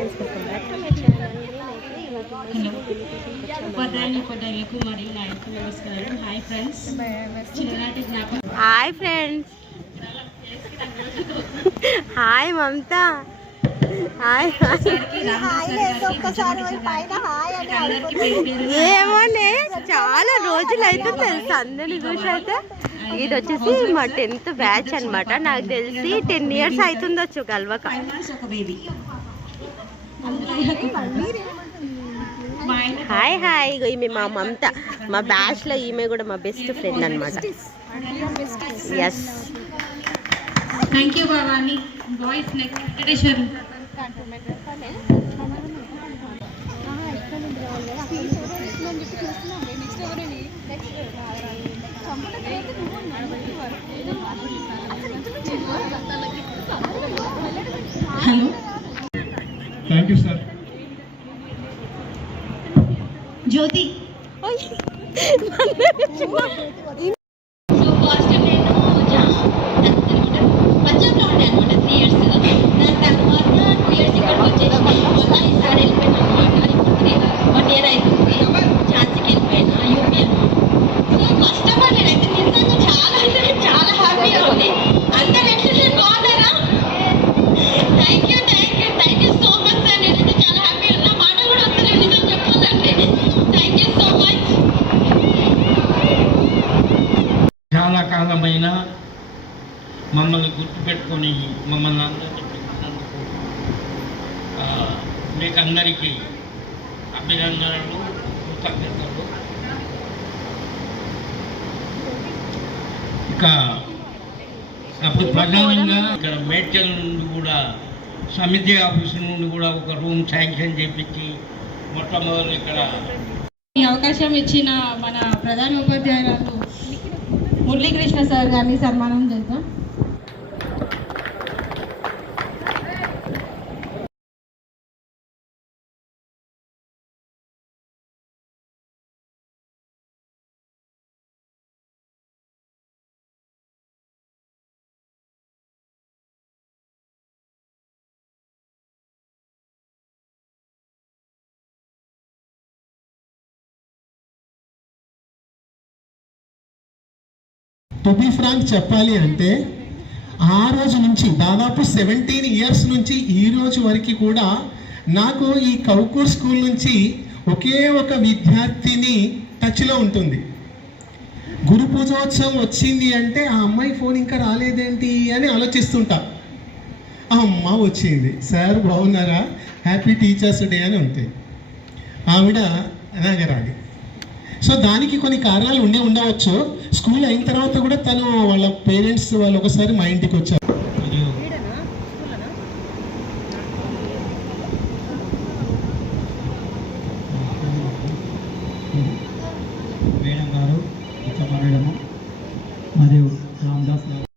Friends welcome back to my channel ఉపాధ్యాయులు ఉపాధ్యాయులకు మరియు నాయకు నమస్కారం హాయ్ ఫ్రెండ్స్. చిన్ననాటి జ్ఞాపకం hi friends hi. Mamata hi ఏమోనే చాలా రోజులు అయితే తెలుసు అందరి చూసి అయితే. ఇది వచ్చేసి మా టెన్త్ బ్యాచ్ అన్నమాట. నాకు తెలిసి టెన్ ఇయర్స్ అవుతుండొచ్చు కలవక ఫైవ్ మంత్స్ ఒక బేబీ మా ఆయన హాయ్ హాయ్ ఇగో ఈమె మా మమత మా బ్యాచ్లో ఈమె కూడా మా బెస్ట్ ఫ్రెండ్ అన్నమాట. Yes thank you Bhavani boys next Venkateshwar hello thank you sir Jyothi so first నేను పంజాబ్లో ఉండే అనమాట త్రీ ఇయర్స్ దాని తర్వాత టూ ఇయర్స్ ఇక్కడికి వచ్చేసి మళ్ళీ ఈసారి వెళ్ళిపోయాను అనమాట ఇప్పుడు త్రీ వన్ ఇయర్ అవుతుంది ఝాన్సీకి వెళ్ళిపోయాను UP so first of all నేనైతే నిజంగా చాలా అంటే చాలా హ్యాపీగా ఉంది అందరు ఎట్లా బాగున్నారా thank you thank you thank you so much sir నేనైతే చాలా హ్యాపీ ఉన్నా మాట కూడా వస్తలేదు నిజం చెప్పాలంటే థ్యాంక్ యూ సో మచ్ చాలా కాలమైన మమ్మల్ని గుర్తుపెట్టుకొని మమ్మల్ని అందరినీ పిలిచినందుకు ఆ, అభినందనలు కృతజ్ఞతలు. ఇక అప్పుడు ప్రధానంగా ఇక్కడ మేడ్చల్ నుండి కూడా సమితి ఆఫీసు నుండి కూడా ఒక రూమ్ శాంక్షన్ చేపించి మొట్టమొదటి ఇక్కడ ఈ అవకాశం ఇచ్చిన మన ప్రధాన ఉపాధ్యాయురాలు మురళీకృష్ణ సార్ గారిని సన్మానం చేద్దాం. టు బి ఫ్రాంక్ చెప్పాలి అంటే ఆ రోజు నుంచి దాదాపు సెవెంటీన్ ఇయర్స్ నుంచి ఈ రోజు వరకు కూడా నాకు ఈ కౌకూర్ స్కూల్ నుంచి ఒకే ఒక విద్యార్థిని టచ్లో ఉంటుంది. గురు పూజోత్సవం వచ్చింది అంటే ఆ అమ్మాయి ఫోన్ ఇంకా రాలేదేంటి అని ఆలోచిస్తుంటా. ఆ అమ్మ వచ్చింది సార్ బాగున్నారా? హ్యాపీ టీచర్స్ డే అని ఉంటాయి ఆవిడ నాగరాడి సో దానికి కొన్ని కారణాలు ఉండే ఉండవచ్చు. స్కూల్ అయిన తర్వాత కూడా తను వాళ్ళ పేరెంట్స్ వాళ్ళు ఒకసారి మా ఇంటికి వచ్చారు. మేడం గారు ఉత్తమ మేడము మరియు రామదాస్ గారు.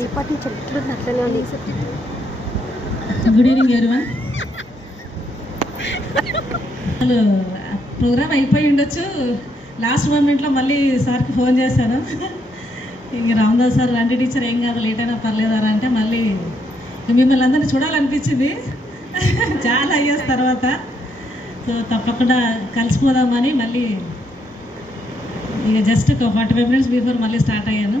దీపా టీచర్ ఎట్లుంది అట్లనే ఉంది. గుడ్ ఈవినింగ్ ఎవరివన్ అసలు ప్రోగ్రామ్ అయిపోయి ఉండొచ్చు. లాస్ట్ మూమెంట్లో మళ్ళీ సార్కి ఫోన్ చేశాను. ఇంక రామదాస్ సార్ రండి టీచర్ ఏం కాదు లేట్ అయినా పర్లేదారా అంటే మళ్ళీ మిమ్మల్ని అందరినీ చూడాలనిపించింది. చాలా అయ్యేస్ తర్వాత. సో తప్పకుండా కలిసిపోదామని మళ్ళీ ఇక జస్ట్ ఒక ఫార్టీ ఫైవ్ మినిట్స్ బిఫోర్ మళ్ళీ స్టార్ట్ అయ్యాను.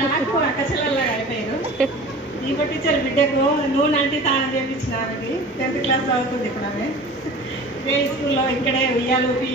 నాకు అక్కచెల్లెల్లాగా అయిపోయారు. దీప టీచర్ బిడ్డకు నూనె అంటే తాను చేయించిన టెన్త్ క్లాస్ చదువుతుంది ఇప్పుడు ఆమె స్కూల్లో ఇక్కడే ఉయ్యాలూపి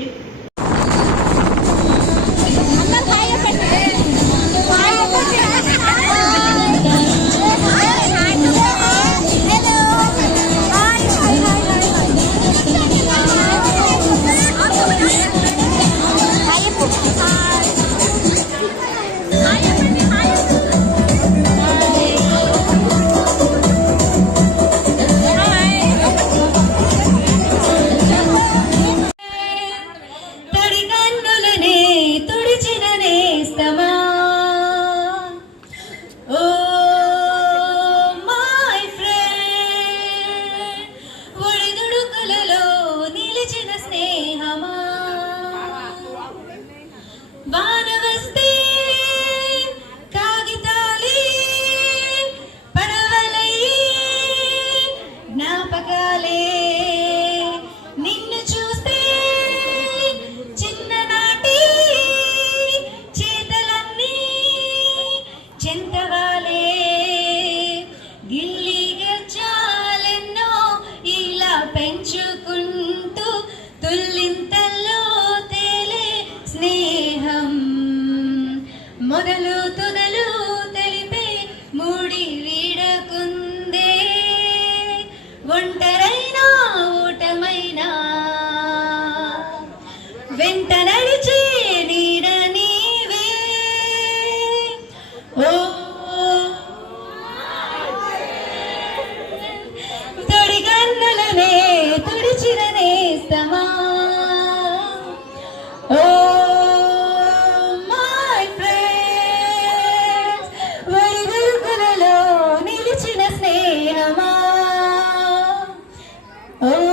Oh.